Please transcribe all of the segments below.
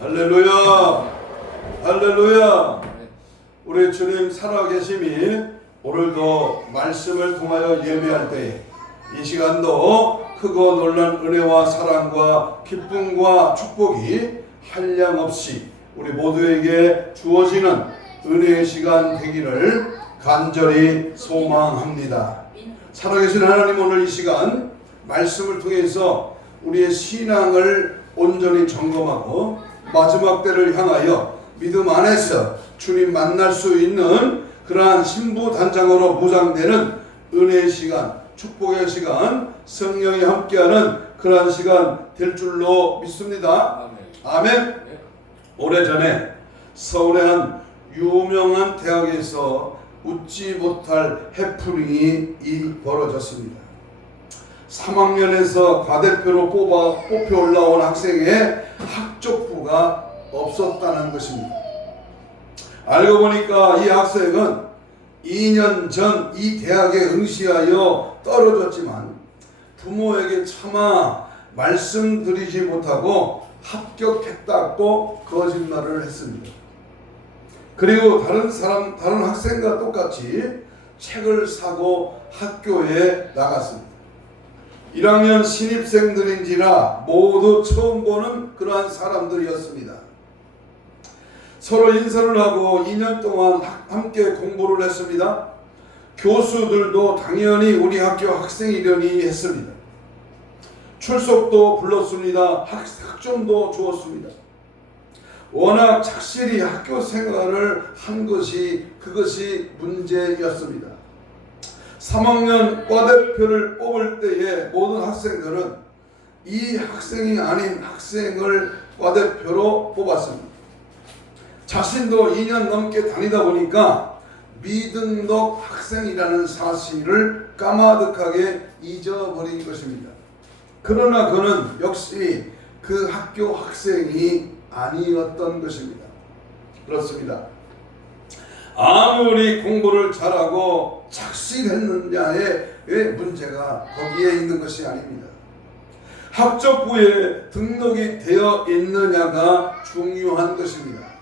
할렐루야, 할렐루야. 우리 주님 살아계심이 오늘도 말씀을 통하여 예배할 때에 이 시간도 크고 놀란 은혜와 사랑과 기쁨과 축복이 한량없이 우리 모두에게 주어지는 은혜의 시간 되기를 간절히 소망합니다. 살아계신 하나님, 오늘 이 시간 말씀을 통해서 우리의 신앙을 온전히 점검하고 마지막 때를 향하여 믿음 안에서 주님 만날 수 있는 그러한 신부단장으로 무장되는 은혜의 시간, 축복의 시간, 성령이 함께하는 그러한 시간 될 줄로 믿습니다. 아멘. 오래전에 서울의 한 유명한 대학에서 웃지 못할 해프닝이 벌어졌습니다. 3학년에서 과대표로 뽑혀 올라온 학생의 학적부가 없었다는 것입니다. 알고 보니까 이 학생은 2년 전 이 대학에 응시하여 떨어졌지만 부모에게 차마 말씀드리지 못하고 합격했다고 거짓말을 했습니다. 그리고 다른 학생과 똑같이 책을 사고 학교에 나갔습니다. 1학년 신입생들인지라 모두 처음 보는 그러한 사람들이었습니다. 서로 인사를 하고 2년 동안 함께 공부를 했습니다. 교수들도 당연히 우리 학교 학생이려니 했습니다. 출석도 불렀습니다. 학점도 주었습니다. 워낙 착실히 학교 생활을 한 그것이 문제였습니다. 3학년 과대표를 뽑을 때에 모든 학생들은 이 학생이 아닌 학생을 과대표로 뽑았습니다. 자신도 2년 넘게 다니다 보니까 미등록 학생이라는 사실을 까마득하게 잊어버린 것입니다. 그러나 그는 역시 그 학교 학생이 아니었던 것입니다. 그렇습니다. 아무리 공부를 잘하고 착실했느냐의 문제가 거기에 있는 것이 아닙니다. 학적부에 등록이 되어 있느냐가 중요한 것입니다.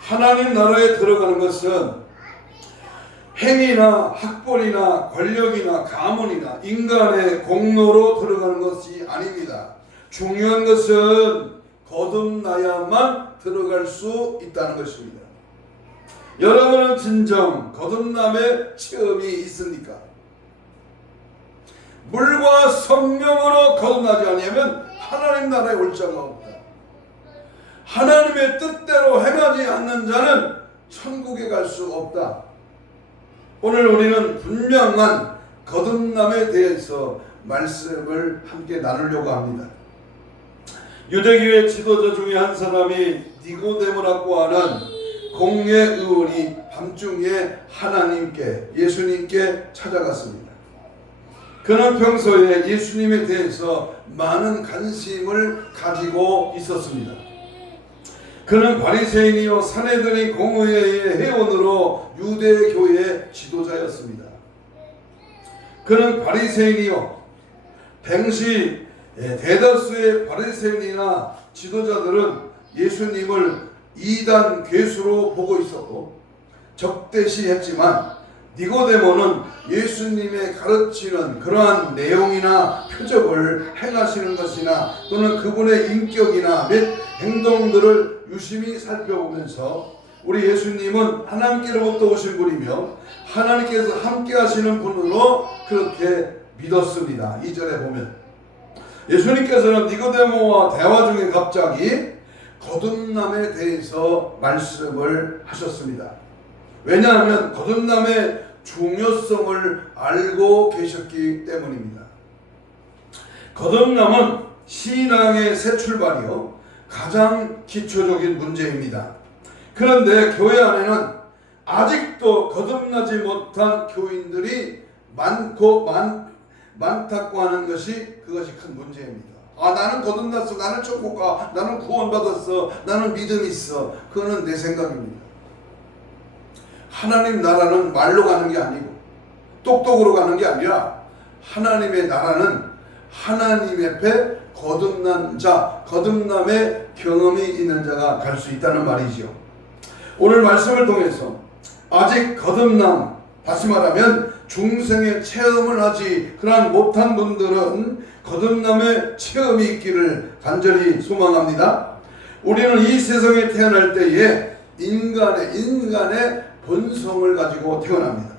하나님 나라에 들어가는 것은 행위나 학벌이나 권력이나 가문이나 인간의 공로로 들어가는 것이 아닙니다. 중요한 것은 거듭나야만 들어갈 수 있다는 것입니다. 여러분은 진정 거듭남의 체험이 있습니까? 물과 성령으로 거듭나지 않으면 하나님 나라에 올 자가 없다. 하나님의 뜻대로 행하지 않는 자는 천국에 갈 수 없다. 오늘 우리는 분명한 거듭남에 대해서 말씀을 함께 나누려고 합니다. 유대교의 지도자 중에 한 사람이 니고데모라고 하는 공예 의원이 밤중에 예수님께 찾아갔습니다. 그는 평소에 예수님에 대해서 많은 관심을 가지고 있었습니다. 그는 바리새인이요 산헤드린 공의회의 회원으로 유대교의 지도자였습니다. 그는 바리새인이요 당시 대다수의 바리새인이나 지도자들은 예수님을 이단 괴수로 보고 있었고 적대시했지만 니고데모는 예수님의 가르치는 그러한 내용이나 표적을 행하시는 것이나 또는 그분의 인격이나 및 행동들을 유심히 살펴보면서 우리 예수님은 하나님께로부터 오신 분이며 하나님께서 함께 하시는 분으로 그렇게 믿었습니다. 2절에 보면 예수님께서는 니고데모와 대화 중에 갑자기 거듭남에 대해서 말씀을 하셨습니다. 왜냐하면 거듭남의 중요성을 알고 계셨기 때문입니다. 거듭남은 신앙의 새 출발이요 가장 기초적인 문제입니다. 그런데 교회 안에는 아직도 거듭나지 못한 교인들이 많다고 하는 그것이 큰 문제입니다. 나는 거듭났어, 나는 천국 가, 나는 구원받았어, 나는 믿음 있어. 그거는 내 생각입니다. 하나님 나라는 말로 가는 게 아니고 똑똑으로 가는 게 아니라 하나님의 나라는 하나님 앞에 거듭난 자, 거듭남의 경험이 있는 자가 갈 수 있다는 말이지요. 오늘 말씀을 통해서 아직 거듭남, 다시 말하면 중생의 체험을 하지 그러한 못한 분들은 거듭남의 체험이 있기를 간절히 소망합니다. 우리는 이 세상에 태어날 때에 인간의 본성을 가지고 태어납니다.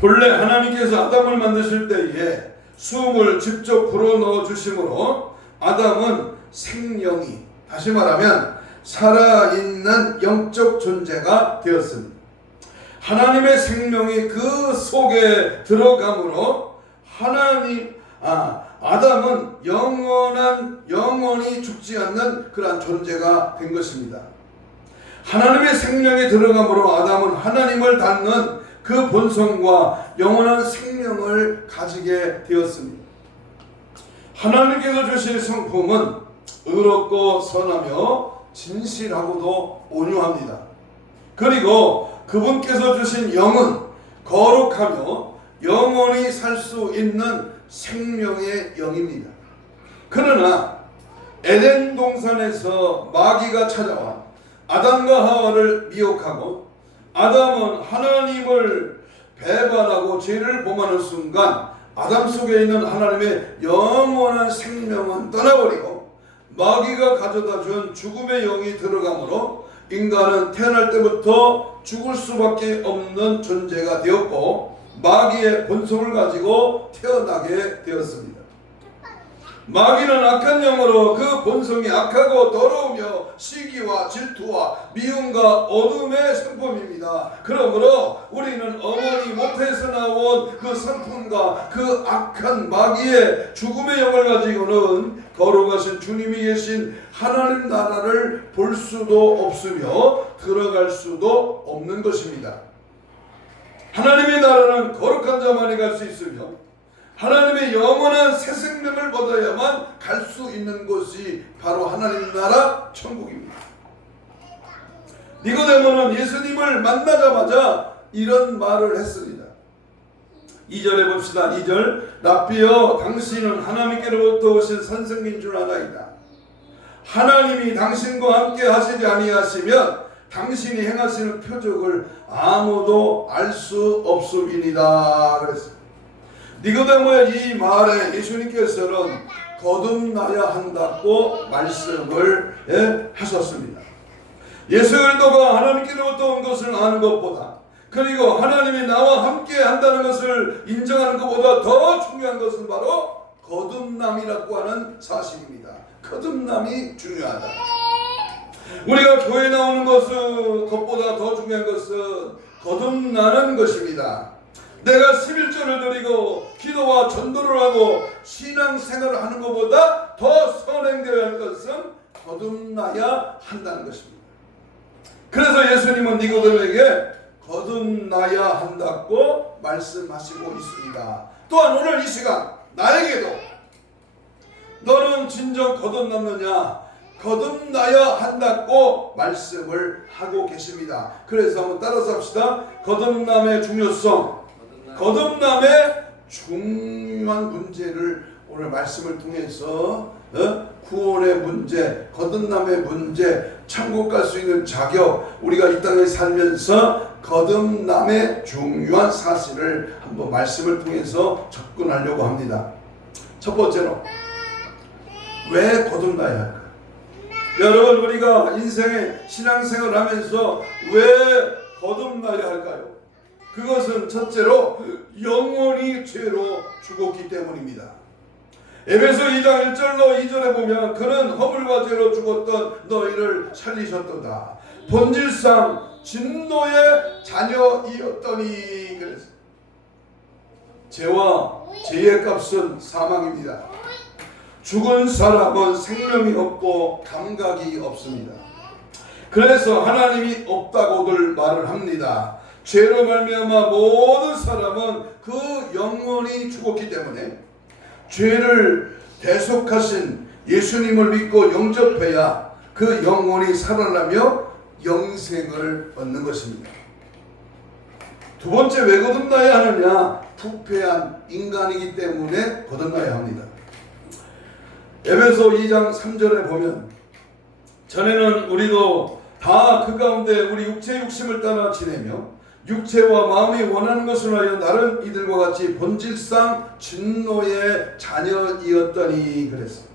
본래 하나님께서 아담을 만드실 때에 숨을 직접 불어넣어 주심으로 아담은 생명이, 다시 말하면 살아있는 영적 존재가 되었습니다. 하나님의 생명이 그 속에 들어감으로 아담은 영원히 죽지 않는 그러한 존재가 된 것입니다. 하나님의 생명이 들어감으로 아담은 하나님을 닮는 그 본성과 영원한 생명을 가지게 되었습니다. 하나님께서 주신 성품은 의롭고 선하며 진실하고도 온유합니다. 그리고 그분께서 주신 영은 거룩하며 영원히 살 수 있는 생명의 영입니다. 그러나 에덴 동산에서 마귀가 찾아와 아담과 하와를 미혹하고 아담은 하나님을 배반하고 죄를 범하는 순간 아담 속에 있는 하나님의 영원한 생명은 떠나버리고 마귀가 가져다 준 죽음의 영이 들어가므로 인간은 태어날 때부터 죽을 수밖에 없는 존재가 되었고 마귀의 본성을 가지고 태어나게 되었습니다. 마귀는 악한 영으로 그 본성이 악하고 더러우며 시기와 질투와 미움과 어둠의 성품입니다. 그러므로 우리는 어머니 못에서 나온 그 성품과 그 악한 마귀의 죽음의 영을 가지고는 거룩하신 주님이 계신 하나님 나라를 볼 수도 없으며 들어갈 수도 없는 것입니다. 하나님의 나라는 거룩한 자만이 갈 수 있으며 하나님의 영원한 새 생명을 받아야만 갈 수 있는 곳이 바로 하나님 나라 천국입니다. 니고데모는 예수님을 만나자마자 이런 말을 했습니다. 2절에 봅시다. 2절 랍비여 당신은 하나님께로부터 오신 선생님 줄 아나이다. 하나님이 당신과 함께 하시지 아니하시면 당신이 행하시는 표적을 아무도 알 수 없음이니이다. 그랬습니다. 니고데모의 이 말에 예수님께서는 거듭나야 한다고 말씀을 하셨습니다. 예수 그리스도가 하나님께로부터 온 것을 아는 것보다 그리고 하나님이 나와 함께 한다는 것을 인정하는 것보다 더 중요한 것은 바로 거듭남이라고 하는 사실입니다. 거듭남이 중요하다. 우리가 교회 나오는 것보다 더 중요한 것은 거듭나는 것입니다. 내가 11조를 드리고 기도와 전도를 하고 신앙생활을 하는 것보다 더 선행되어야 할 것은 거듭나야 한다는 것입니다. 그래서 예수님은 니고데모에게 거듭나야 한다고 말씀하시고 있습니다. 또한 오늘 이 시간 나에게도 너는 진정 거듭났느냐? 거듭나야 한다고 말씀을 하고 계십니다. 그래서 한번 따라서 합시다. 거듭남의 중요성, 거듭남의 중요한 문제를 오늘 말씀을 통해서 구원의 문제, 거듭남의 문제, 천국 갈 수 있는 자격, 우리가 이 땅에 살면서 거듭남의 중요한 사실을 한번 말씀을 통해서 접근하려고 합니다. 첫 번째로 왜 거듭나야 할까? 여러분, 우리가 인생의 신앙생활을 하면서 왜 거듭나야 할까요? 그것은 첫째로 영원히 죄로 죽었기 때문입니다. 에베소 2장 1절로 2절에 보면 그는 허물과 죄로 죽었던 너희를 살리셨도다. 본질상 진노의 자녀이었더니. 그래서 죄와 죄의 값은 사망입니다. 죽은 사람은 생명이 없고 감각이 없습니다. 그래서 하나님이 없다고들 말을 합니다. 죄로 말미암아 모든 사람은 그 영원히 죽었기 때문에 죄를 대속하신 예수님을 믿고 영접해야 그 영혼이 살아나며 영생을 얻는 것입니다. 두 번째, 왜 거듭나야 하느냐? 부패한 인간이기 때문에 거듭나야 합니다. 에베소 2장 3절에 보면 전에는 우리도 다 그 가운데 우리 육체 욕심을 따라 지내며 육체와 마음이 원하는 것을 하여 다른 이들과 같이 본질상 진노의 자녀이었더니 그랬어요.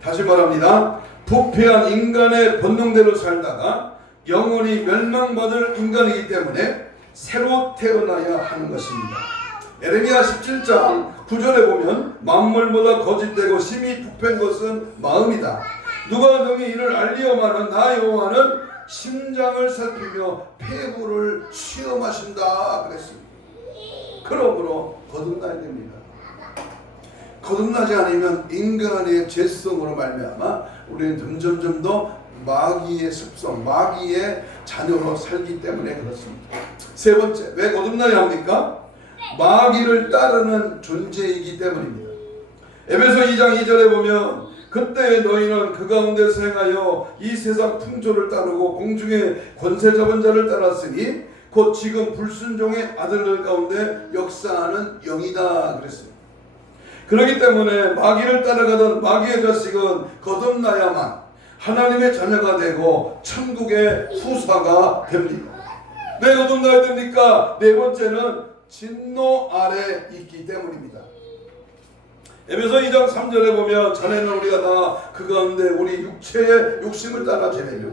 다시 말합니다. 부패한 인간의 본능대로 살다가 영원히 멸망받을 인간이기 때문에 새로 태어나야 하는 것입니다. 에레미야 17장 9절에 보면 만물보다 거짓되고 심히 부패한 것은 마음이다. 누가 능히 이를 알리오마는 나 여호와는 심장을 살피며 폐부를 시험하신다 그랬습니다. 그러므로 거듭나야 됩니다. 거듭나지 않으면 인간의 죄성으로 말미암아 우리는 점점 더 마귀의 습성, 마귀의 자녀로 살기 때문에 그렇습니다. 세 번째, 왜 거듭나야 합니까? 마귀를 따르는 존재이기 때문입니다. 에베소 2장 2절에 보면 그때 너희는 그 가운데서 행하여 이 세상 풍조를 따르고 공중의 권세 잡은 자를 따랐으니 곧 지금 불순종의 아들들 가운데 역사하는 영이다 그랬습니다. 그렇기 때문에 마귀를 따라가던 마귀의 자식은 거듭나야만 하나님의 자녀가 되고 천국의 후사가 됩니다. 왜 거듭나야 됩니까? 네 번째는 진노 아래 있기 때문입니다. 에베소 2장 3절에 보면 전에는 우리가 다 그 가운데 우리 육체의 욕심을 따라 지내며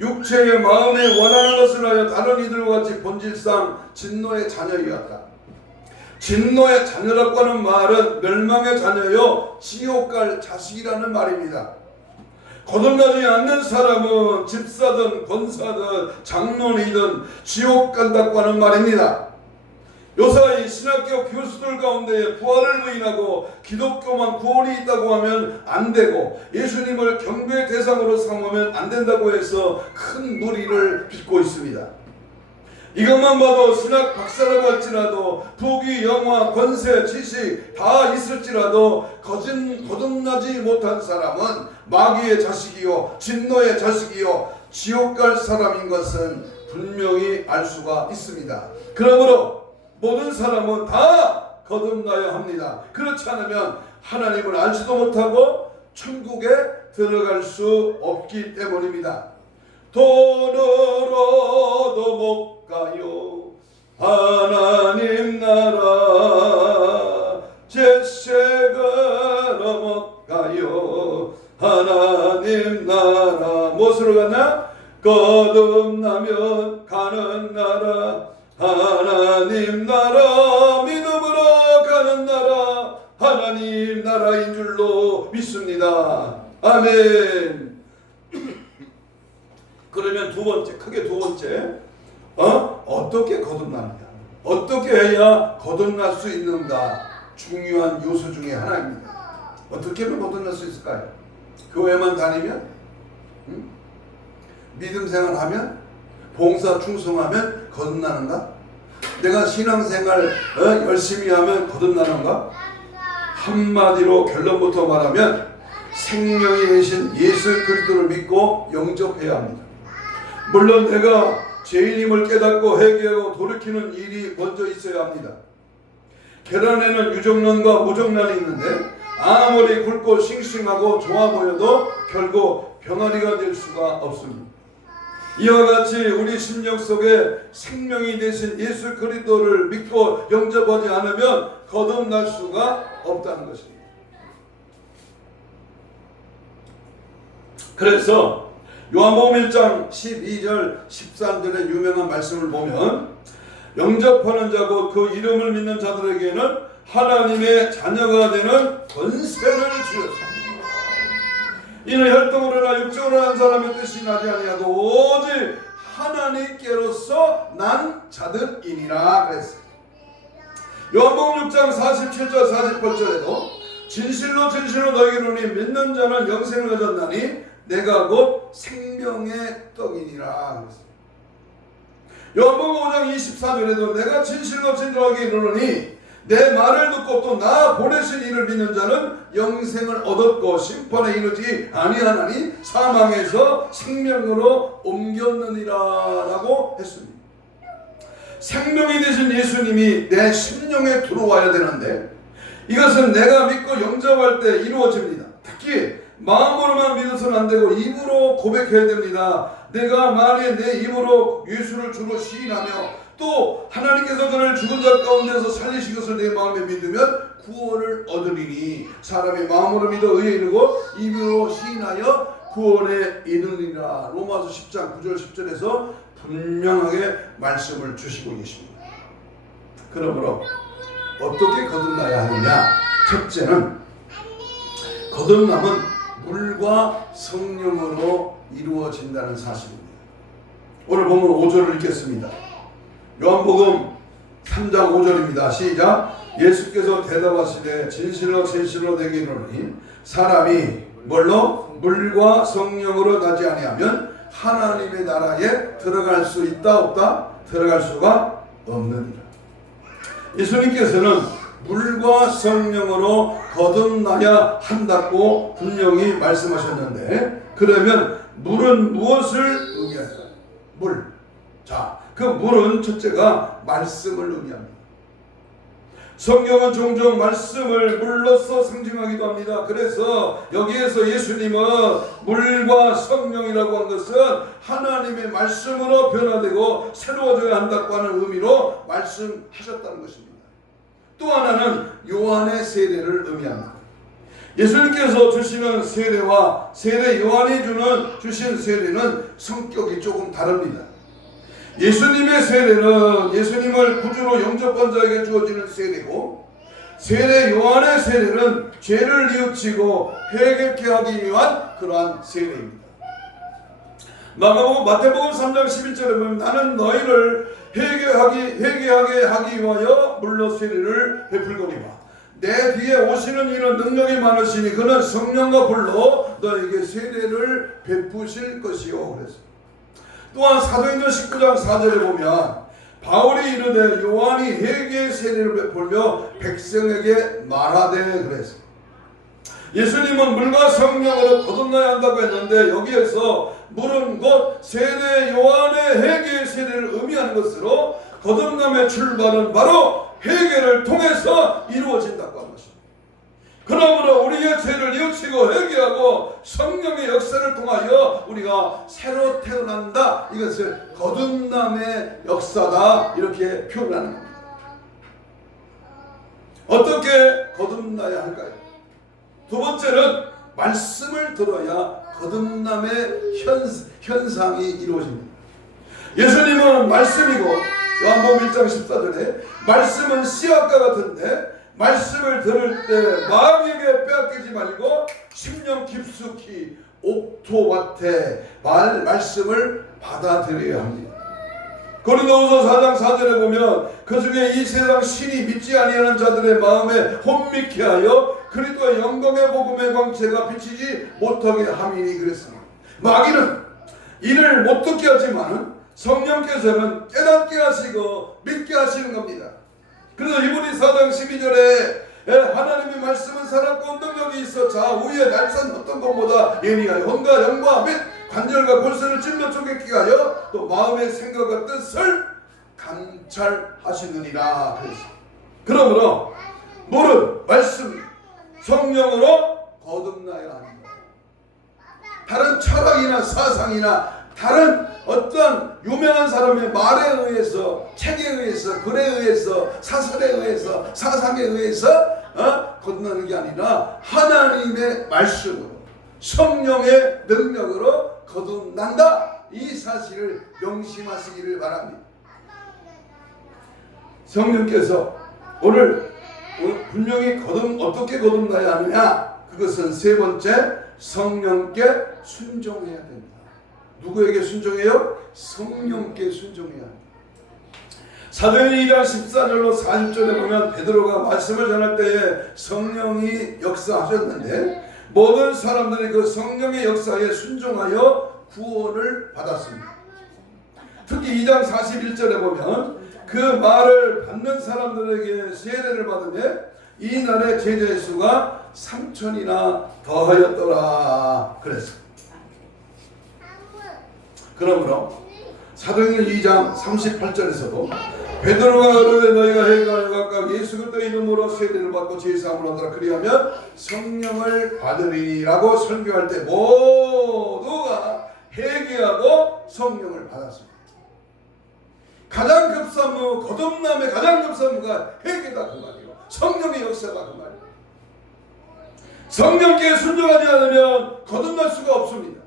육체의 마음에 원하는 것을 하여 다른 이들과 같이 본질상 진노의 자녀이었다. 진노의 자녀라고 하는 말은 멸망의 자녀요 지옥 갈 자식이라는 말입니다. 거듭나지 않는 사람은 집사든 권사든 장로이든 지옥 간다고 하는 말입니다. 요사이 신학교 교수들 가운데 부활을 의인하고 기독교만 구원이 있다고 하면 안 되고 예수님을 경배의 대상으로 삼으면 안 된다고 해서 큰 무리를 빚고 있습니다. 이것만 봐도 신학 박사라고 할지라도 부귀, 영화, 권세, 지식 다 있을지라도 거듭나지 못한 사람은 마귀의 자식이요 진노의 자식이요 지옥 갈 사람인 것은 분명히 알 수가 있습니다. 그러므로 모든 사람은 다 거듭나야 합니다. 그렇지 않으면 하나님을 알지도 못하고 천국에 들어갈 수 없기 때문입니다. 돈으로도 못 가요 하나님 나라 제세가로 못 가요 하나님 나라. 무엇으로 가나? 거듭나면 가는 나라 하나님 나라 믿음으로 가는 나라 하나님 나라인 줄로 믿습니다. 아멘. 그러면 두 번째, 크게 두 번째, 어떻게 거듭납니다. 어떻게 해야 거듭날 수 있는가? 중요한 요소 중에 하나입니다. 어떻게 하면 거듭날 수 있을까요? 교회만 다니면? 믿음 생활하면? 봉사 충성하면 거듭나는가? 내가 신앙생활 열심히 하면 거듭나는가? 한마디로 결론부터 말하면 생명이 되신 예수 그리스도를 믿고 영접해야 합니다. 물론 내가 죄인임을 깨닫고 회개하고 돌이키는 일이 먼저 있어야 합니다. 계란에는 유정란과 무정란이 있는데 아무리 굵고 싱싱하고 좋아 보여도 결국 병아리가 될 수가 없습니다. 이와 같이 우리 심령 속에 생명이 되신 예수 그리스도를 믿고 영접하지 않으면 거듭날 수가 없다는 것입니다. 그래서 요한복음 1장 12절 13절의 유명한 말씀을 보면 영접하는 자 곧 그 이름을 믿는 자들에게는 하나님의 자녀가 되는 권세를 주셨습니다. 이는 혈통으로나 육적으로 난 사람의 뜻이 나지 아니하고 오직 하나님께로서 난 자들이니라 그랬어요. 요한복음 6장 47절 48절에도 진실로 진실로 너희에게 이르노니 믿는 자는 영생을 가졌나니 내가 곧 생명의 떡이니라 그랬어요. 요한복음 5장 24절에도 내가 진실로 진실하게 이르노니 내 말을 듣고 또 나 보내신 이를 믿는 자는 영생을 얻었고 심판에 이르지 아니하나니 사망에서 생명으로 옮겼느니라 라고 했습니다. 생명이 되신 예수님이 내 심령에 들어와야 되는데 이것은 내가 믿고 영접할 때 이루어집니다. 특히 마음으로만 믿어서는 안 되고 입으로 고백해야 됩니다. 내가 만일 내 입으로 예수를 주로 시인하며 또 하나님께서 그를 죽은 자 가운데서 살리신 것을 내 마음에 믿으면 구원을 얻으리니 사람이 마음으로 믿어 의에 이르고 입으로 시인하여 구원에 이르리라. 로마서 10장 9절 10절에서 분명하게 말씀을 주시고 계십니다. 그러므로 어떻게 거듭나야 하느냐? 첫째는 거듭남은 물과 성령으로 이루어진다는 사실입니다. 오늘 보면 5절을 읽겠습니다. 요한복음 3장 5절입니다. 시작. 예수께서 대답하시되 진실로 진실로 내게 이르노니 사람이 뭘로? 물과 성령으로 나지 아니하면 하나님의 나라에 들어갈 수 있다 없다? 들어갈 수가 없느니라. 예수님께서는 물과 성령으로 거듭나야 한다고 분명히 말씀하셨는데, 그러면 물은 무엇을 의미할까요? 물. 자, 그 물은 첫째가 말씀을 의미합니다. 성경은 종종 말씀을 물로써 상징하기도 합니다. 그래서 여기에서 예수님은 물과 성령이라고 한 것은 하나님의 말씀으로 변화되고 새로워져야 한다고 하는 의미로 말씀하셨다는 것입니다. 또 하나는 요한의 세례를 의미합니다. 예수님께서 주시는 세례와 세례 요한이 주신 세례는 성격이 조금 다릅니다. 예수님의 세례는 예수님을 구주로 영접한 자에게 주어지는 세례고, 세례 요한의 세례는 죄를 뉘우치고 회개케 하기 위한 그러한 세례입니다. 마태복음 3장 11절에 보면 나는 너희를 회개하게 하기 위하여 물로 세례를 베풀거니와 내 뒤에 오시는 이는 능력이 많으시니 그는 성령과 불로 너에게 세례를 베푸실 것이요. 그래서 또한 사도행전 19장 4절에 보면 바울이 이르되 요한이 회개의 세례를 베풀며 백성에게 말하되 그래서 예수님은 물과 성령으로 거듭나야 한다고 했는데 여기에서 물은 곧 세례 요한의 회개의 세례를 의미하는 것으로 거듭남의 출발은 바로 회개를 통해서 이루어진다고 하는 것입니다. 그러므로 우리의 죄를 뉘우치고 회개하고 성령의 역사를 통하여 우리가 새로 태어난다. 이것을 거듭남의 역사다. 이렇게 표현하는 겁니다. 어떻게 거듭나야 할까요? 두 번째는 말씀을 들어야 거듭남의 현상이 이루어집니다. 예수님은 말씀이고 요한복음 1장 14절에 말씀은 씨앗과 같은데 말씀을 들을 때 마귀에게 빼앗기지 말고 심령 깊숙이 옥토밭에 말씀을 받아들여야 합니다. 고린도후서 4장 4절에 보면 그 중에 이 세상 신이 믿지 아니하는 자들의 마음에 혼미케 하여 그리스도의 영광의 복음의 광채가 비치지 못하게 함이니 그랬습니다. 마귀는 이를 못 듣게 하지만 성령께서는 깨닫게 하시고 믿게 하시는 겁니다. 그래서 이브리 4장 12절에 하나님의 말씀은 살았고 운동력이 있어 좌우에 날선 어떤 것보다 예리하여 혼과 영과 및 관절과 골수를 찔러 쪼개게 하여 또 마음의 생각과 뜻을 감찰하시느니라. 그러므로 물은 말씀 성령으로 거듭나야 합니다. 다른 철학이나 사상이나 다른 어떤 유명한 사람의 말에 의해서, 책에 의해서, 글에 의해서, 사설에 의해서, 사상에 의해서 거듭나는 게 아니라 하나님의 말씀으로 성령의 능력으로 거듭난다. 이 사실을 명심하시기를 바랍니다. 성령께서 오늘 분명히 어떻게 거듭나야 하느냐? 그것은 세 번째, 성령께 순종해야 됩니다. 누구에게 순종해요? 성령께 순종해야 합니다. 사도행전 2장 14절로 40절에 보면 베드로가 말씀을 전할 때에 성령이 역사하셨는데 모든 사람들이 그 성령의 역사에 순종하여 구원을 받았습니다. 특히 2장 41절에 보면 그 말을 받는 사람들에게 세례를 받으며 이날의 제자의 수가 3,000이나 더하였더라. 그랬습니다. 그러므로 사도행전 2장 38절에서도 베드로가 그러되 너희가 회개하여 각각 예수 그리스도의 이름으로 세례를 받고 제사함을 얻으라 그리하면 성령을 받으리라고 설교할 때 모두가 회개하고 성령을 받았습니다. 가장 급한 무, 거듭남의 가장 급한 무가 회개다 그 말이에요. 성령의 역사가 그 말이에요. 성령께 순종하지 않으면 거듭날 수가 없습니다.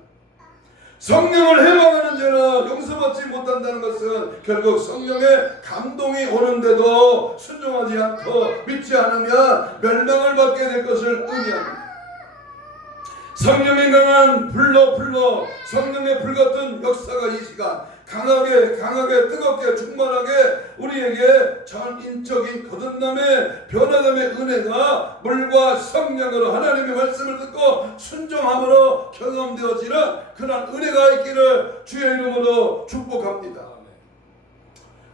성령을 해방하는 자는 용서받지 못한다는 것은 결국 성령의 감동이 오는데도 순종하지 않고 믿지 않으면 멸망을 받게 될 것을 의미합니다. 성령의 강한 불로 성령의 불같은 역사가 이 시간 강하게 뜨겁게 충만하게 우리에게 전인적인 거듭남의 변화됨의 은혜가 물과 성령으로 하나님의 말씀을 듣고 순종함으로 경험되어지는 그런 은혜가 있기를 주의 이름으로 축복합니다.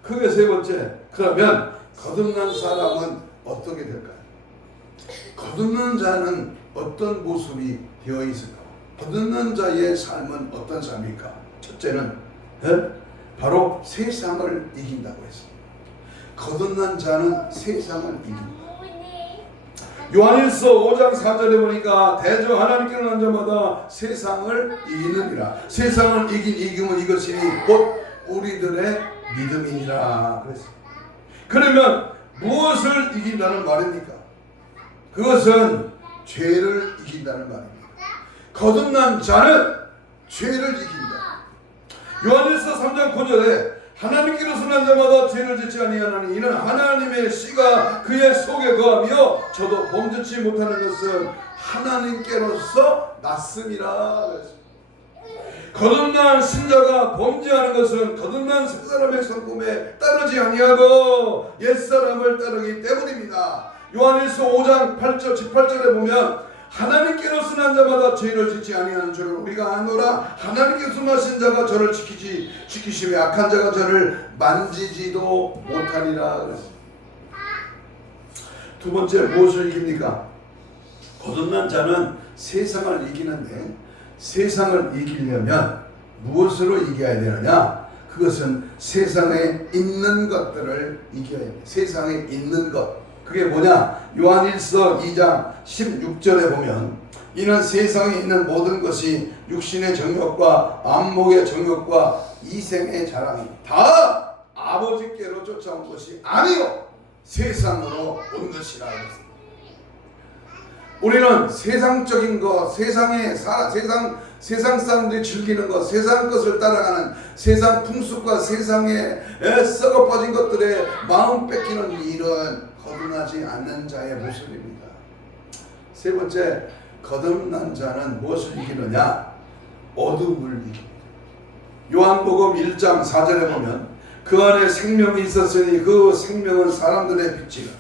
그게 세 번째, 그러면 거듭난 사람은 어떻게 될까요? 거듭난 자는 어떤 모습이 되어 있을까? 거듭난 자의 삶은 어떤 삶일까? 첫째는 바로 세상을 이긴다고 했습니다. 거듭난 자는 세상을 이긴다. 요한일서 5장 4절에 보니까 대저 하나님께 난 자마다 세상을 이기느니라. 세상을 이김은 이것이니 곧 우리들의 믿음이니라 그랬습니다. 그러면 무엇을 이긴다는 말입니까? 그것은 죄를 이긴다는 말입니다. 거듭난 자는 죄를 이긴다. 요한일서 3장 9절에 하나님께로서 난 자마다 죄를 짓지 아니하나니 이는 하나님의 씨가 그의 속에 거하며 저도 범죄치 못하는 것은 하나님께로서 났음이라 그랬습니다. 거듭난 신자가 범죄하는 것은 거듭난 새 사람의 성품에 따르지 아니하고 옛사람을 따르기 때문입니다. 요한일서 5장 8절 18절에 보면 하나님께로서 난 자마다 죄를 짓지 아니하는 줄을 우리가 아노라. 하나님께서 나신 자가 저를 지키시며 악한 자가 저를 만지지도 못하리라 그랬습니다. 두 번째, 무엇을 이깁니까? 거듭난 자는 세상을 이기는데 세상을 이기려면 무엇으로 이겨야 되느냐? 그것은 세상에 있는 것들을 이겨야 합니다. 세상에 있는 것, 그게 뭐냐? 요한일서 2장 16절에 보면 이는 세상에 있는 모든 것이 육신의 정욕과 안목의 정욕과 이생의 자랑이 다 아버지께로 쫓아온 것이 아니요 세상으로 온 것이라 했습니다. 우리는 세상적인 것, 세상 사람들이 즐기는 것, 세상 것을 따라가는 세상 풍습과 세상에 썩어 빠진 것들에 마음 뺏기는 일은 거듭나지 않는 자의 모습입니다. 세 번째, 거듭난 자는 무엇을 이기느냐? 어둠을 이깁니다. 요한복음 1장 4절에 보면 그 안에 생명이 있었으니 그 생명은 사람들의 빛이라.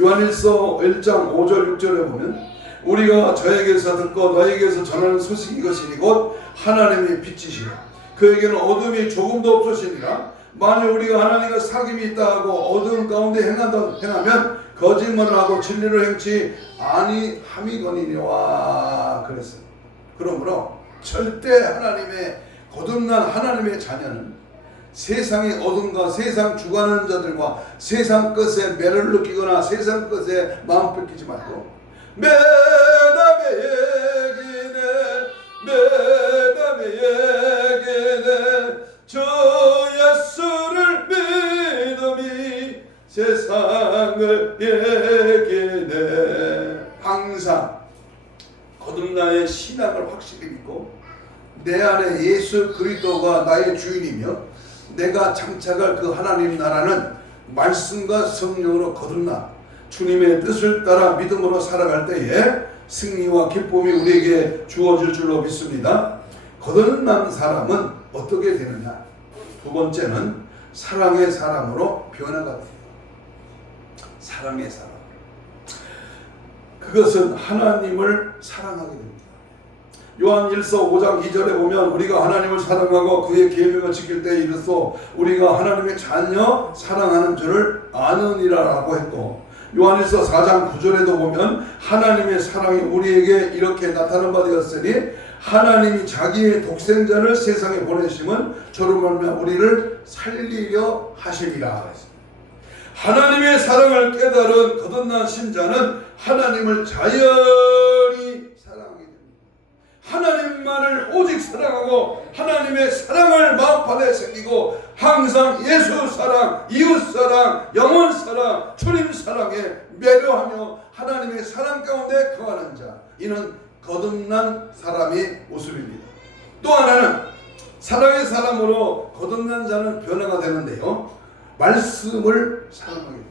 요한일서 1장 5절 6절에 보면 우리가 저에게서 듣고 너에게서 전하는 소식이 이것이니 곧 하나님의 빛이시라. 그에게는 어둠이 조금도 없으시니라. 만일 우리가 하나님과 사귐이 있다 하고 어두운 가운데 행하면 거짓말을 하고 진리를 행치 아니함이거니와 그랬어요. 그러므로 절대 하나님의 거듭난 하나님의 자녀는 세상의 어둠과 세상 주관하는 자들과 세상 것에 매를 느끼거나 세상 것에 마음 뺏기지 말고 매담의 얘기네 저 예수를 믿음이 세상을 얘기네. 항상 거듭나의 신앙을 확실히 믿고 내 안에 예수 그리스도가 나의 주인이며 내가 장착할 그 하나님 나라는 말씀과 성령으로 거듭나 주님의 뜻을 따라 믿음으로 살아갈 때에 승리와 기쁨이 우리에게 주어질 줄로 믿습니다. 거듭난 사람은 어떻게 되느냐? 두 번째는 사랑의 사람으로 변화가 돼요. 사랑의 사람. 그것은 하나님을 사랑하게 됩니다. 요한일서 5장 2절에 보면 우리가 하나님을 사랑하고 그의 계명을 지킬 때에 이르소 우리가 하나님의 자녀 사랑하는 줄을 아느니라라고 했고, 요한일서 4장 9절에도 보면 하나님의 사랑이 우리에게 이렇게 나타난 바 되었으니 하나님이 자기의 독생자를 세상에 보내심은 저로 말미암아 우리를 살리려 하심이라. 하나님의 사랑을 깨달은 거듭난 신자는 하나님을 자연히 사랑하게 됩니다. 하나님만을 오직 사랑하고 하나님의 사랑을 마음판에 새기고 항상 예수 사랑, 이웃 사랑, 영혼 사랑, 주님 사랑에 매료하며 하나님의 사랑 가운데 거하는 자, 이는 거듭난 사람의 모습입니다. 또 하나는 사랑의 사람으로 거듭난 자는 변화가 되는데요, 말씀을 사랑하게 됩니다.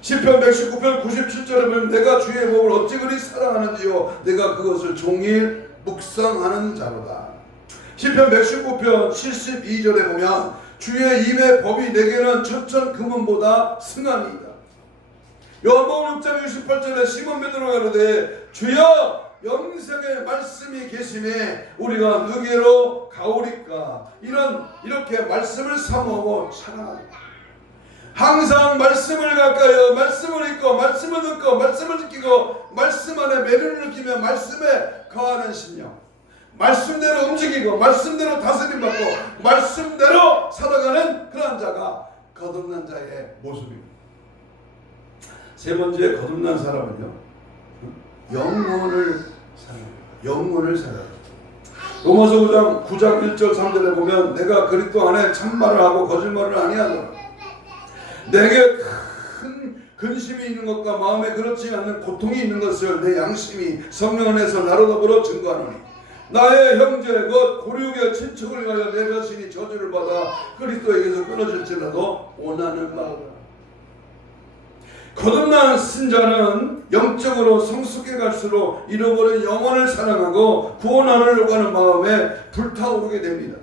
시편 119편 97절에 보면 내가 주의 법을 어찌 그리 사랑하는지요 내가 그것을 종일 묵상하는 자로다. 시편 119편 72절에 보면 주의 입의 법이 내게는 천천 금은보다 승하니이다. 요한복음 6장 68절에 시몬 베드로가 이르되 주여 영생의 말씀이 계심에 우리가 누게로 가오리까. 이렇게 말씀을 사모하고 사랑합니다. 항상 말씀을 가까이어 말씀을 읽고 말씀을 듣고 말씀을 지키고 말씀 안에 매료를 느끼며 말씀에 거하는 심령, 말씀대로 움직이고 말씀대로 다스림받고 말씀대로 살아가는 그런 자가 거듭난 자의 모습입니다. 세 번째 거듭난 사람은요, 영혼을 사랑합니다. 영혼을 사랑합니다. 로마서 9장 1절 3절에 보면 내가 그리스도 안에 참말을 하고 거짓말을 아니하노라. 내게 큰 근심이 있는 것과 마음에 그렇지 않는 고통이 있는 것을 내 양심이 성령 안에서 나로 더불어 증거하노니 나의 형제 곧 고륙의 친척을 위하여 내 자신이 저주를 받아 그리스도에게서 끊어질지라도 원하는 바로다. 거듭난 신자는 영적으로 성숙해 갈수록 잃어버린 영혼을 사랑하고 구원하려고 하는 마음에 불타오르게 됩니다.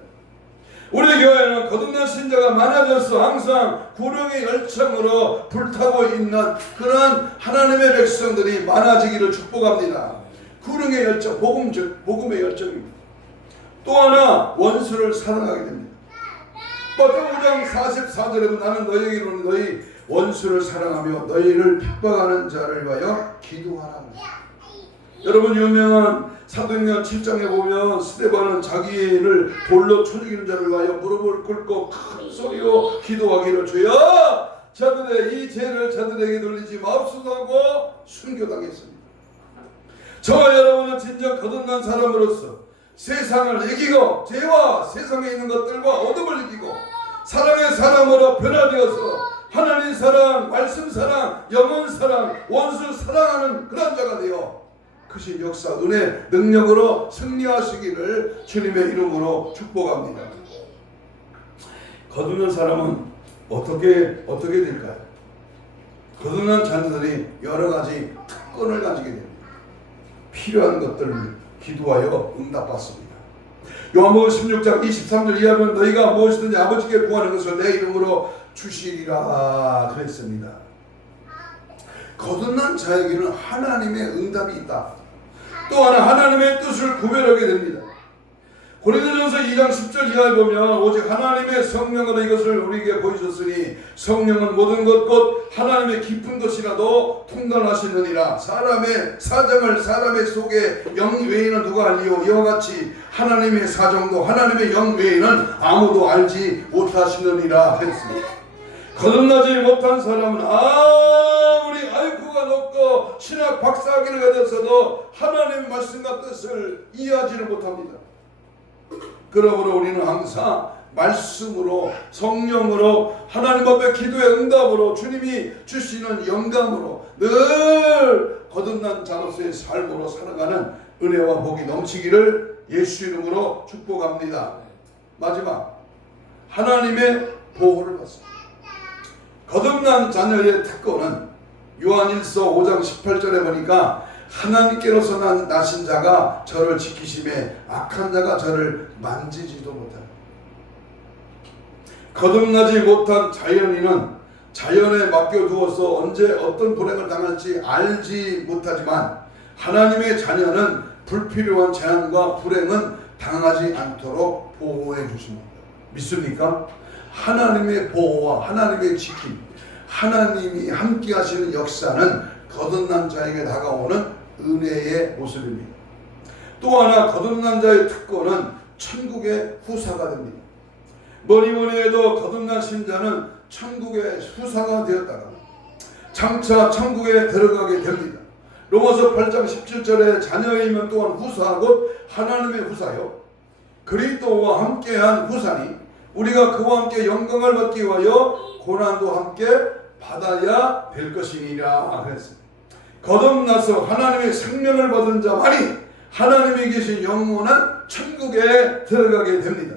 우리 교회는 거듭난 신자가 많아져서 항상 구령의 열정으로 불타고 있는 그런 하나님의 백성들이 많아지기를 축복합니다. 구령의 열정, 복음의 열정입니다. 또 하나 원수를 사랑하게 됩니다. 마태복음 5장 44절에도 나는 너희에게 이르노니 너희 원수를 사랑하며 너희를 핍박하는 자를 위하여 기도하라. 여러분, 유명한 사도행전 7장에 보면 스데반은 자기를 돌로 쳐 죽이는 자를 위하여 무릎을 꿇고 큰 소리로 기도하기를 주여 저들의 이 죄를 저들에게 돌리지 마옵소서 하고 순교당했습니다. 저와 여러분은 진정 거듭난 사람으로서 세상을 이기고 죄와 세상에 있는 것들과 어둠을 이기고 사랑의 사람으로 변화되어서 하나님 사랑, 말씀 사랑, 영혼 사랑, 원수 사랑하는 그런 자가 되어 크신 역사, 은혜, 능력으로 승리하시기를 주님의 이름으로 축복합니다. 거듭난 사람은 어떻게 될까요? 거듭난 자들이 여러 가지 특권을 가지게 됩니다. 필요한 것들을 기도하여 응답받습니다. 요한복음 16장 23절 이하면 너희가 무엇이든지 아버지께 구하는 것을 내 이름으로 주시리라 그랬습니다. 거듭난 자에게는 하나님의 응답이 있다. 또 하나 하나님의 뜻을 구별하게 됩니다. 고린도전서 2장 10절 이하에 보면 오직 하나님의 성령으로 이것을 우리에게 보이셨으니 성령은 모든 것 곧 하나님의 깊은 것이라도 통달하시느니라. 사람의 사정을 사람의 속에 영 외에는 누가 알리요 이와 같이 하나님의 사정도 하나님의 영 외에는 아무도 알지 못하시느니라 했습니다. 거듭나지 못한 사람은 아무리 IQ가 높고 신학 박사학위를 가졌어도 하나님의 말씀과 뜻을 이해하지를 못합니다. 그러므로 우리는 항상 말씀으로 성령으로 하나님 앞에 기도의 응답으로 주님이 주시는 영감으로 늘 거듭난 자로서의 삶으로 살아가는 은혜와 복이 넘치기를 예수 이름으로 축복합니다. 마지막 하나님의 보호를 받습니다. 거듭난 자녀의 특권은 요한일서 5장 18절에 보니까 하나님께로서 나신 자가 저를 지키심에 악한 자가 저를 만지지도 못하는. 거듭나지 못한 자연인은 자연에 맡겨두어서 언제 어떤 불행을 당할지 알지 못하지만 하나님의 자녀는 불필요한 재난과 불행은 당하지 않도록 보호해 주십니다. 믿습니까? 하나님의 보호와 하나님의 지킴, 하나님이 함께 하시는 역사는 거듭난 자에게 다가오는 은혜의 모습입니다. 또 하나 거듭난 자의 특권은 천국의 후사가 됩니다. 뭐니 해도 거듭난 신자는 천국의 후사가 되었다가 장차 천국에 들어가게 됩니다. 로마서 8장 17절에 자녀이면 또한 후사 곧 하나님의 후사요 그리스도와 함께한 후사니 우리가 그와 함께 영광을 받기 위하여 고난도 함께 받아야 될 것이니라 그랬습니다. 거듭나서 하나님의 생명을 받은 자만이 하나님이 계신 영원한 천국에 들어가게 됩니다.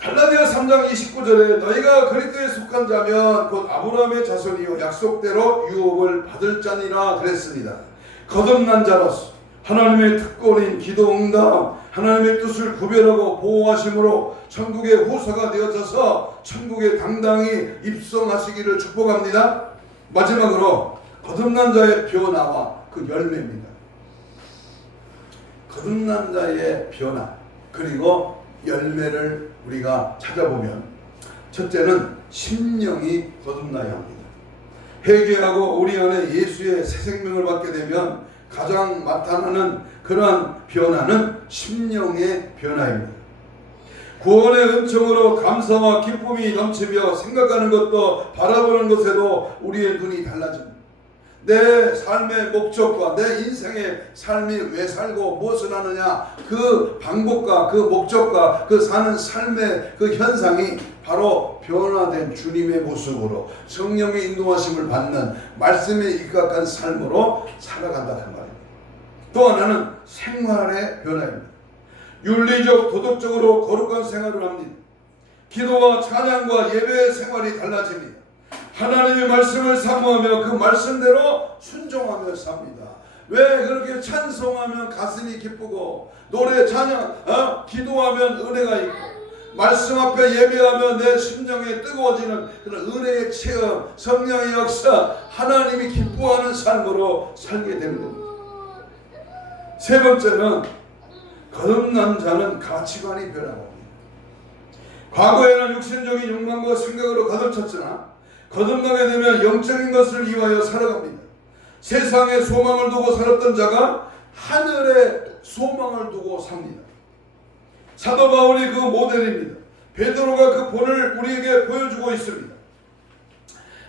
갈라디아 3장 29절에 너희가 그리스도에 속한 자면 곧 아브라함의 자손이요 약속대로 유업을 받을 자니라 그랬습니다. 거듭난 자로서 하나님의 특권인 기도 응답 하나님의 뜻을 구별하고 보호하심으로 천국의 후사가 되어져서 천국에 당당히 입성하시기를 축복합니다. 마지막으로 거듭난 자의 변화와 그 열매입니다. 거듭난 자의 변화 그리고 열매를 우리가 찾아보면 첫째는 심령이 거듭나야 합니다. 회개하고 우리 안에 예수의 새 생명을 받게 되면 가장 나타나는 그러한 변화는 심령의 변화입니다. 구원의 은총으로 감사와 기쁨이 넘치며 생각하는 것도 바라보는 것에도 우리의 눈이 달라집니다. 내 삶의 목적과 내 인생의 삶이 왜 살고 무엇을 하느냐 그 방법과 그 목적과 그 사는 삶의 그 현상이 바로 변화된 주님의 모습으로 성령의 인도하심을 받는 말씀에 입각한 삶으로 살아간다는 말입니다. 또 하나는 생활의 변화입니다. 윤리적 도덕적으로 거룩한 생활을 합니다. 기도와 찬양과 예배의 생활이 달라집니다. 하나님의 말씀을 사모하며 그 말씀대로 순종하며 삽니다. 왜 그렇게 찬송하면 가슴이 기쁘고 노래 찬양 기도하면 은혜가 있고 말씀 앞에 예배하면 내 심령에 뜨거워지는 그런 은혜의 체험 성령의 역사 하나님이 기뻐하는 삶으로 살게 되는 겁니다. 세 번째는 거듭난 자는 가치관이 변화합니다. 과거에는 육신적인 욕망과 생각으로 가득 찼으나 거듭나게 되면 영적인 것을 이루어 살아갑니다. 세상에 소망을 두고 살았던 자가 하늘에 소망을 두고 삽니다. 사도 바울이 그 모델입니다. 베드로가 그 본을 우리에게 보여주고 있습니다.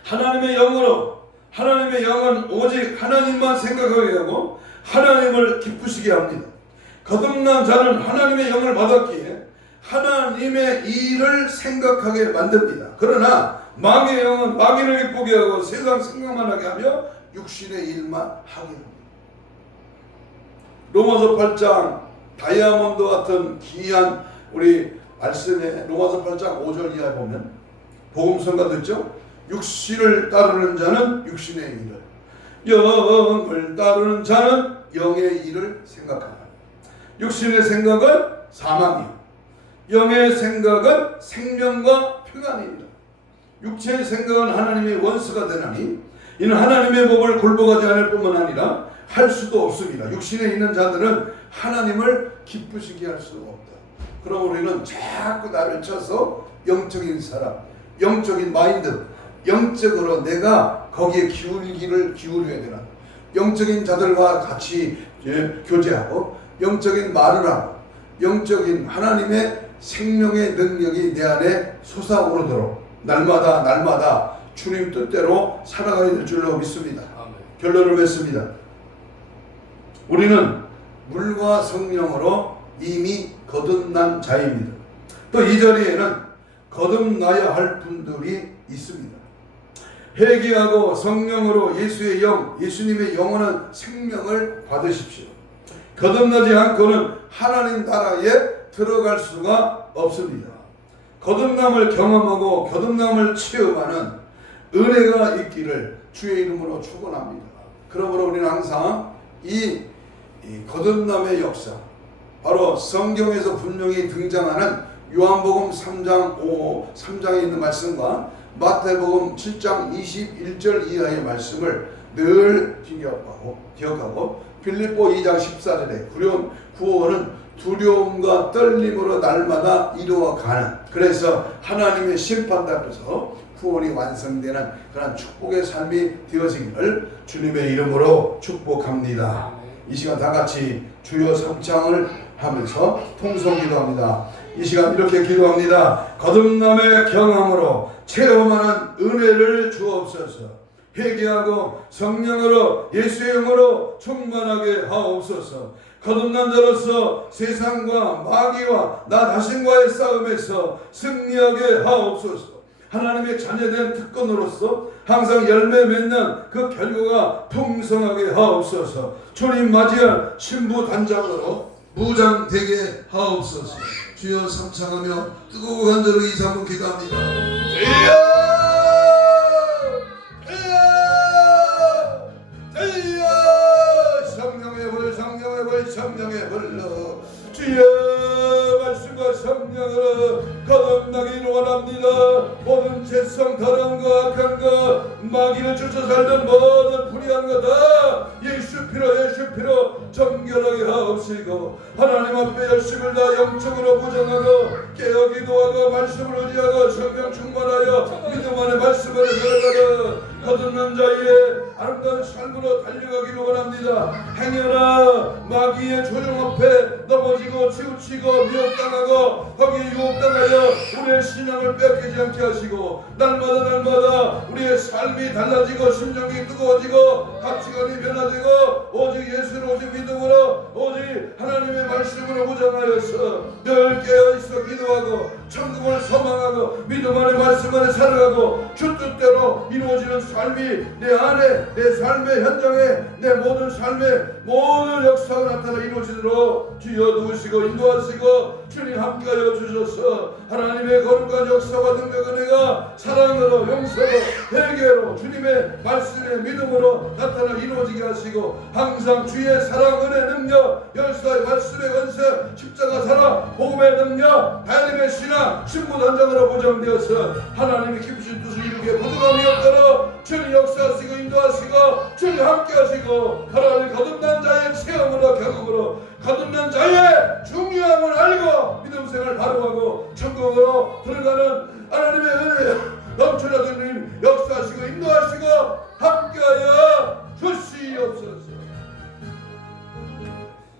하나님의 영으로 하나님의 영은 오직 하나님만 생각하게 하고 하나님을 기쁘시게 합니다. 거듭난 자는 하나님의 영을 받았기에 하나님의 일을 생각하게 만듭니다. 그러나 마귀의 영은 마귀를 기쁘게 하고 세상 생각만 하게 하며 육신의 일만 하게 합니다. 로마서 8장 다이아몬드 같은 귀한 우리 말씀에 로마서 8장 5절 이하에 보면 복음성가도 있죠. 육신을 따르는 자는 육신의 일을 영을 따르는 자는 영의 일을 생각하라. 육신의 생각은 사망이요 영의 생각은 생명과 평안입니다. 육체의 생각은 하나님의 원수가 되나니 이는 하나님의 법을 굴복하지 않을 뿐만 아니라 할 수도 없습니다. 육신에 있는 자들은 하나님을 기쁘시게 할 수 없다. 그럼 우리는 자꾸 나를 쳐서 영적인 사람, 영적인 마인드, 영적으로 내가 거기에 기울여야 되나. 영적인 자들과 같이 교제하고 영적인 말을 하고 영적인 하나님의 생명의 능력이 내 안에 솟아오르도록 날마다 주님 뜻대로 살아가야 될 줄로 믿습니다. 아멘. 결론을 맺습니다. 우리는 물과 성령으로 이미 거듭난 자입니다. 또 이 자리에는 거듭나야 할 분들이 있습니다. 회개하고 성령으로 예수의 영, 예수님의 영원한 생명을 받으십시오. 거듭나지 않고는 하나님 나라에 들어갈 수가 없습니다. 거듭남을 경험하고 거듭남을 체험하는 은혜가 있기를 주의 이름으로 축원합니다. 그러므로 우리는 항상 이 거듭남의 역사, 바로 성경에서 분명히 등장하는 요한복음 3장에 있는 말씀과 마태복음 7장 21절 이하의 말씀을 늘 기억하고 빌립보 2장 14절에 구원은 두려움과 떨림으로 날마다 이루어가는, 그래서 하나님의 심판 앞에서 구원이 완성되는 그런 축복의 삶이 되어지기를 주님의 이름으로 축복합니다. 이 시간 다 같이 주여 성창을 하면서 통성기도합니다. 이 시간 이렇게 기도합니다. 거듭남의 경험으로 체험하는 은혜를 주옵소서. 회개하고 성령으로 예수의 영으로 충만하게 하옵소서. 거듭난 자로서 세상과 마귀와 나 자신과의 싸움에서 승리하게 하옵소서. 하나님의 자녀된 특권으로서 항상 열매 맺는 그 결과가 풍성하게 하옵소서. 주님 맞이할 신부 단장으로 무장되게 하옵소서. 주여 삼창하며 뜨거운 간절히 이 잠을 기도합니다. 성령의 불러 주의 말씀과 성령으로 거듭나기를 원합니다. 모든 죄성 더러움과 악한 것 마귀를 쫓아 살던 모든 불의한 것 다 예수 피로 정결하게 하옵시고 하나님 앞에 열심을 다 영적으로 무장하고 깨어 기도하고 말씀을 의지하고 성령 충만하여 믿음 안에 말씀을 들어가는 거듭난 자의 아름다운 삶으로 달려가기를 원합니다. 행여나 마귀의 조종 앞에 넘어지고 치우치고 미혹당하고 거기에 유혹당하여 우리의 신앙을 빼앗기지 않게 하시고 날마다 우리의 삶이 달라지고 심정이 뜨거워지고 가치관이 변화되고 오직 예수를 오직 믿음으로 오직 하나님의 말씀으로 무장하여서 늘 깨어있어 기도하고 천국을 소망하고 믿음 안에 말씀 안에 살아가고 주 뜻대로 이루어지는 삶이 내 안에 내 삶의 현장에 내 모든 삶의 모든 역사가 나타나 이루어지도록 주여 도우시고 인도하시고 주님 함께하여 주셔서 하나님의 거룩한 역사와 능력 은혜가 사랑으로 용서로 회개로 주님의 말씀의 믿음으로 나타나 이루어지게 하시고 항상 주의 사랑 은혜 능력 열사의 말씀의 권세 십자가 사랑 복음의 능력 하나님의 신앙 신부 단장으로 보장되어서 하나님의 기쁘신 뜻을 이루게 부족함이 없도록 주님 역사하시고 인도하시고 주님 함께하시고 하나님 거듭난 자의 체험으로 경험으로 거듭난 자의 중요함을 알고 믿음 생활 바로 하고 천국으로 들어가는 하나님의 은혜 넘쳐나는 주님 역사하시고 인도하시고 함께하여 주시옵소서.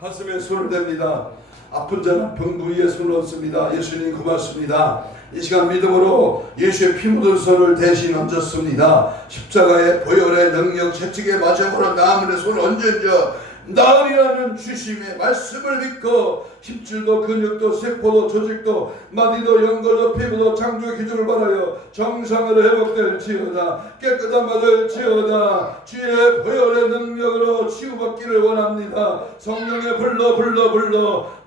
가슴에 손을 댑니다. 아픈 자는 병 부위에 손을 얹습니다. 예수님 고맙습니다. 이 시간 믿음으로 예수의 피 묻은 손을 대신 얹었습니다. 십자가의 보혈의 능력 채찍의 마정으로 나무에 손을 얹은 자 나으리라는 주심의 말씀을 믿고 힘줄도 근육도 세포도 조직도 마디도 연골도 피부도 창조의 기준을 바라여 정상으로 회복될지어다 깨끗한 받을지어다 주의 보혈의 능력으로 치유받기를 원합니다. 성령의 불러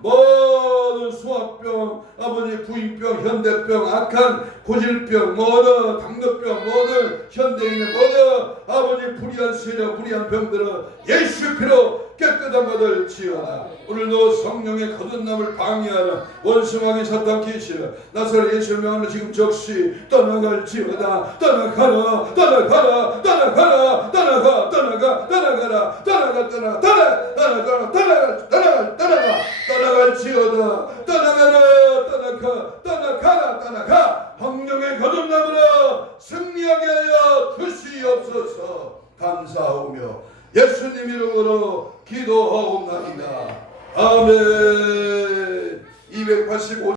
모든 소화병 아버지 부인병 현대병 악한 고질병 모든 당뇨병 모든 현대인의 모든 아버지 불의한 세력 불의한 병들은 예수 피로 깨끗한 받을지어다. 오늘도 성령의 거듭남을 방해하는 원수마귀 사탄 귀신을 나사렛 예수의 명으로 지금 즉시 떠나갈지어다. 떠나가라 떠나갈지어다. 떠나가 성령의 거듭남으로 승리하게 하여 주시옵소서. 감사하오며 예수님 이름으로 기도하옵나이다. 아멘. 285